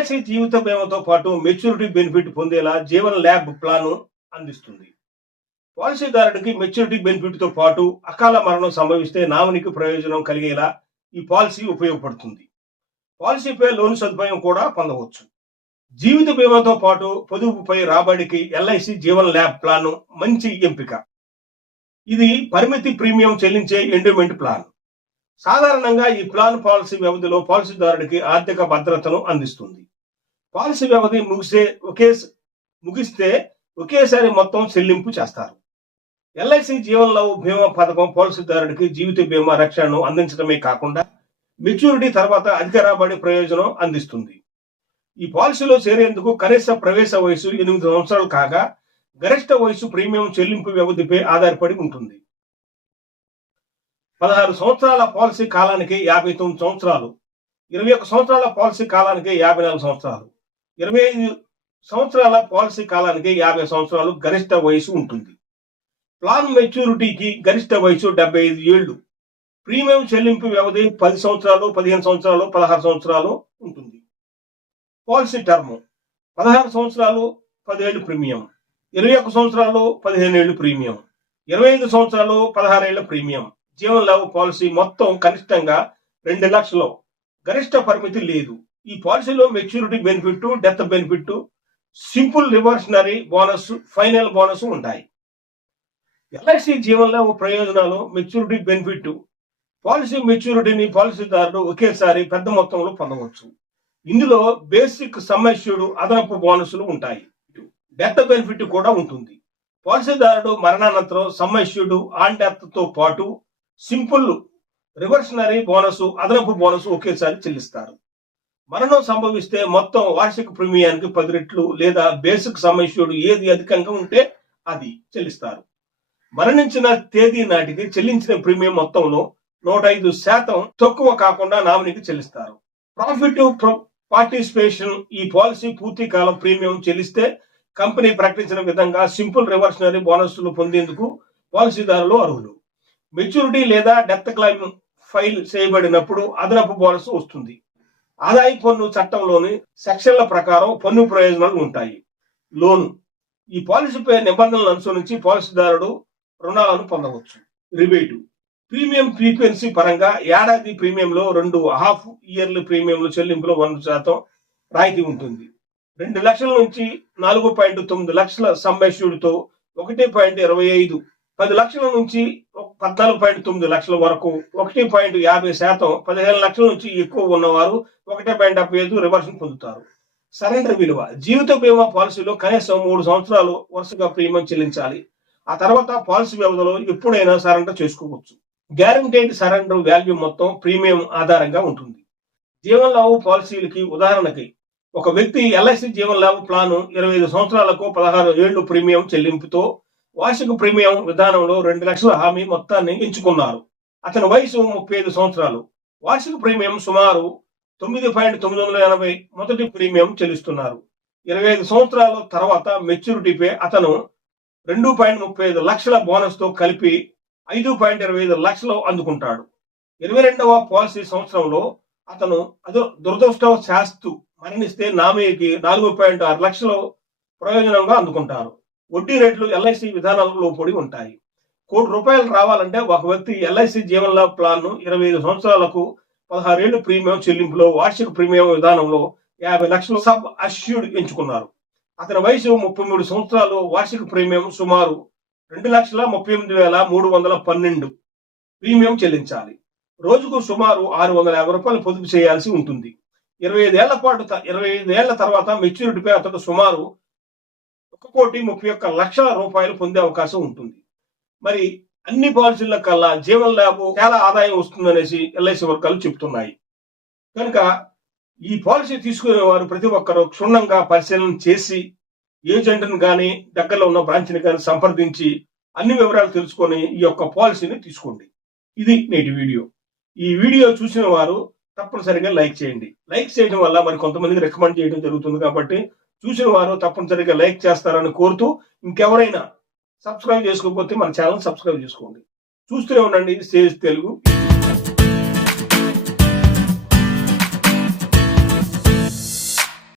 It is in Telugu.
ఎల్ఐసి జీవిత బీమాతో పాటు మెచ్యూరిటీ బెనిఫిట్ పొందేలా జీవన్ ల్యాబ్ ప్లాన్ అందిస్తుంది. పాలసీదారుడికి మెచ్యూరిటీ బెనిఫిట్తో పాటు అకాల మరణం సంభవిస్తే నామినికి ప్రయోజనం కలిగేలా ఈ పాలసీ ఉపయోగపడుతుంది. పాలసీపై లోన్ సదుపాయం కూడా పొందవచ్చు. జీవిత బీమాతో పాటు పొదుపుపై రాబడికి ఎల్ఐసి జీవన్ ల్యాబ్ ప్లాన్ మంచి ఎంపిక. ఇది పరిమితి ప్రీమియం చెల్లించే ఎండోమెంట్ ప్లాన్. సాధారణంగా ఈ ప్లాన్ పాలసీ వ్యవధిలో పాలసీదారుడికి ఆర్థిక భద్రతను అందిస్తుంది. పాలసీ వ్యవధి ముగిసే ఒకే ముగిస్తే ఒకేసారి మొత్తం చెల్లింపు చేస్తారు. ఎల్ఐసి జీవనలో బీమా పథకం పాలసీదారుడికి జీవిత బీమా రక్షణను అందించడమే కాకుండా మెచ్యూరిటీ తర్వాత అధిక రాబడి ప్రయోజనం అందిస్తుంది. ఈ పాలసీలో చేరేందుకు కనీస ప్రవేశ వయసు ఎనిమిది సంవత్సరాలు కాగా గరిష్ట వయసు ప్రీమియం చెల్లింపు వ్యవధిపై ఆధారపడి ఉంటుంది. పదహారు సంవత్సరాల పాలసీ కాలానికి యాభై తొమ్మిది సంవత్సరాలు ఇరవై ఒక సంవత్సరాల పాలసీ కాలానికి యాభై నాలుగు సంవత్సరాలు ఇరవై ఐదు సంవత్సరాల పాలసీ కాలానికి యాభై సంవత్సరాలు గరిష్ట వయసు ఉంటుంది. ప్లాన్ మెచ్యూరిటీకి గరిష్ట వయసు డెబ్బై ఐదు ఏళ్ళు ప్రీమియం చెల్లింపు వ్యవధి పది సంవత్సరాలు పదిహేను సంవత్సరాలు పదహారు సంవత్సరాలు ఉంటుంది. పాలసీ టర్మ్ పదహారు సంవత్సరాలు పదిహేడు ప్రీమియం. ఇరవై ఒక్క సంవత్సరాలు పదిహేను ఏళ్ళు ప్రీమియం. ఇరవై ఐదు సంవత్సరాలు పదహారేళ్ళ ప్రీమియం. జీవన్ లాభ పాలసీ మొత్తం కనిష్టంగా రెండు లక్షలు. గరిష్ట పరిమితి లేదు. ఈ పాలసీలో maturity benefit death benefit simple reversionary bonus final bonus ఉంటాయి. ఎల్ఐసి జీవన్లో ప్రయోజనాలు మెచ్యూరిటీ బెనిఫిట్ పాలసీ మెచ్యూరిటీని పాలసీదారుడు ఒకేసారి పెద్ద మొత్తంలో పొందవచ్చు. ఇందులో బేసిక్ సమ్మష్యుడు అదనపు బోనసులు ఉంటాయి. డెత్ బెనిఫిట్ కూడా ఉంటుంది. పాలసీదారుడు మరణానంతరం సమ్మష్యుడు ఆన్ డెత్తో పాటు సింపుల్ రివర్షనరీ బోనస్ అదనపు బోనస్ ఒకేసారి చెల్లిస్తారు. మరణం సంభవిస్తే మొత్తం వార్షిక ప్రీమియానికి పది రెట్లు లేదా బేసిక్ సమస్యుడు ఏది అధికంగా ఉంటే అది చెల్లిస్తారు. మరణించిన తేదీ నాటికి చెల్లించిన ప్రీమియం మొత్తంలో నూట ఐదు శాతం తక్కువ కాకుండా నామినీకి చెల్లిస్తారు. ప్రాఫిట్ పార్టిసిపేషన్ ఈ పాలసీ పూర్తి కాలం ప్రీమియం చెల్లిస్తే కంపెనీ ప్రకటించిన విధంగా సింపుల్ రివర్షనరీ బోనస్లు పొందేందుకు పాలసీదారులు అర్హులు. మెచ్యూరిటీ లేదా డెత్ క్లైమ్ ఫైల్ చేయబడినప్పుడు అదనపు బోనస్ వస్తుంది. ఆదాయ పన్ను చట్టంలోని సెక్షన్ల ప్రకారం పన్ను ప్రయోజనాలు ఉంటాయి. లోను. ఈ పాలసీపై నిబంధనలు అనుసరించి పాలసీదారుడు రుణాలను పొందవచ్చు. రిబేటు. ప్రీమియం ఫ్రీక్వెన్సీ పరంగా ఏడాది ప్రీమియంలో రెండు హాఫ్ ఇయర్లీ ప్రీమియంలు చెల్లింపులో వంద శాతం రాయితీ ఉంటుంది. రెండు లక్షల నుంచి నాలుగు పాయింట్ తొమ్మిది లక్షల సంభాష్యుడితో ఒకటి పాయింట్ ఇరవై ఐదు పది లక్షల నుంచి పద్నాలుగు పాయింట్ తొమ్మిది లక్షల వరకు ఒకటి పాయింట్ యాభై శాతం పదిహేను లక్షల నుంచి ఎక్కువ ఉన్నవారు ఒకటి పాయింట్ డెబ్బై ఐదు రివర్షన్ పొందుతారు. సరెండర్ విలువ. జీవిత బీమా పాలసీలో కనీసం మూడు సంవత్సరాలు వరుసగా ప్రీమియం చెల్లించాలి. ఆ తర్వాత పాలసీ వ్యవధిలో ఎప్పుడైనా సరెండర్ చేసుకోవచ్చు. గ్యారంటీడ్ సరెండర్ వాల్యూ మొత్తం ప్రీమియం ఆధారంగా ఉంటుంది. జీవన్ లాభ పాలసీలకి ఉదాహరణకి ఒక వ్యక్తి ఎల్ఐసి జీవన్ లాభ ప్లాను ఇరవై ఐదు సంవత్సరాలకు పదహారు ఏళ్ళు ప్రీమియం చెల్లింపుతో వార్షిక ప్రీమియం విధానంలో రెండు లక్షల హామీ మొత్తాన్ని ఎంచుకున్నారు. అతని వయసు ముప్పై ఐదు సంవత్సరాలు. వార్షిక ప్రీమియం సుమారు తొమ్మిది పాయింట్ తొమ్మిది వందల ఎనభై మొదటి ప్రీమియం చెల్లిస్తున్నారు. ఇరవై ఐదు సంవత్సరాల తర్వాత మెచ్యూరిటీపై అతను రెండు పాయింట్ ముప్పై ఐదు లక్షల బోనస్తో కలిపి ఐదు పాయింట్ ఇరవై ఐదు లక్షలు అందుకుంటాడు. ఇరవై రెండవ పాలసీ సంవత్సరంలో అతను అదో దురదృష్టవశాస్తు మరణిస్తే నామీకి నాలుగు పాయింట్ ఆరు లక్షలు ప్రయోజనంగా అందుకుంటారు. వడ్డీ రేట్లు ఎల్ఐసి విధానాలలో లోపడి ఉంటాయి. కోటి రూపాయలు రావాలంటే ఒక వ్యక్తి ఎల్ఐసి జీవన లాభ ఇరవై ఐదు సంవత్సరాలకు పదహారేళ్ళు ప్రీమియం చెల్లింపులో వార్షిక ప్రీమియం విధానంలో యాభై లక్షలు సబ్ అష్యూడ్ ఎంచుకున్నారు. అతని వయసు ముప్పై మూడు సంవత్సరాలు వార్షిక ప్రీమియం సుమారు రెండు లక్షల ముప్పై ఎనిమిది వేల మూడు వందల పన్నెండు ప్రీమియం చెల్లించాలి. రోజుకు సుమారు ఆరు వందల యాభై రూపాయలు పొదుపు చేయాల్సి ఉంటుంది. ఇరవై ఐదేళ్ళ పాటు ఇరవై ఐదేళ్ళ తర్వాత మెచ్యూరిటీపై అతడు సుమారు ఒక కోటి ముప్పై ఒక్క లక్షల రూపాయలు పొందే అవకాశం ఉంటుంది. మరి అన్ని పాలసీల కల్లా జీవన ల్యాబ్ చాలా ఆదాయం వస్తుందనేసి ఎల్ఐసి వర్గాలు చెప్తున్నాయి. కనుక ఈ పాలసీ తీసుకునే వారు ప్రతి ఒక్కరూ క్షుణ్ణంగా పరిశీలన చేసి ఏజెంట్ని కానీ దగ్గరలో ఉన్న బ్రాంచ్ని కానీ సంప్రదించి అన్ని వివరాలు తెలుసుకొని ఈ యొక్క పాలసీని తీసుకోండి. ఇది నేటి వీడియో. ఈ వీడియో చూసిన వారు తప్పనిసరిగా లైక్ చేయండి. లైక్ చేయడం వల్ల మరి కొంతమందికి రికమెండ్ చేయడం జరుగుతుంది కాబట్టి చూసిన వారు తప్పనిసరిగా లైక్ చేస్తారని కోరుతూ ఇంకెవరైనా సబ్స్క్రైబ్ చేసుకోకపోతే మన ఛానల్ సబ్స్క్రైబ్ చేసుకోండి. చూస్తూనే ఉండండి. సేజ్ తెలుగు.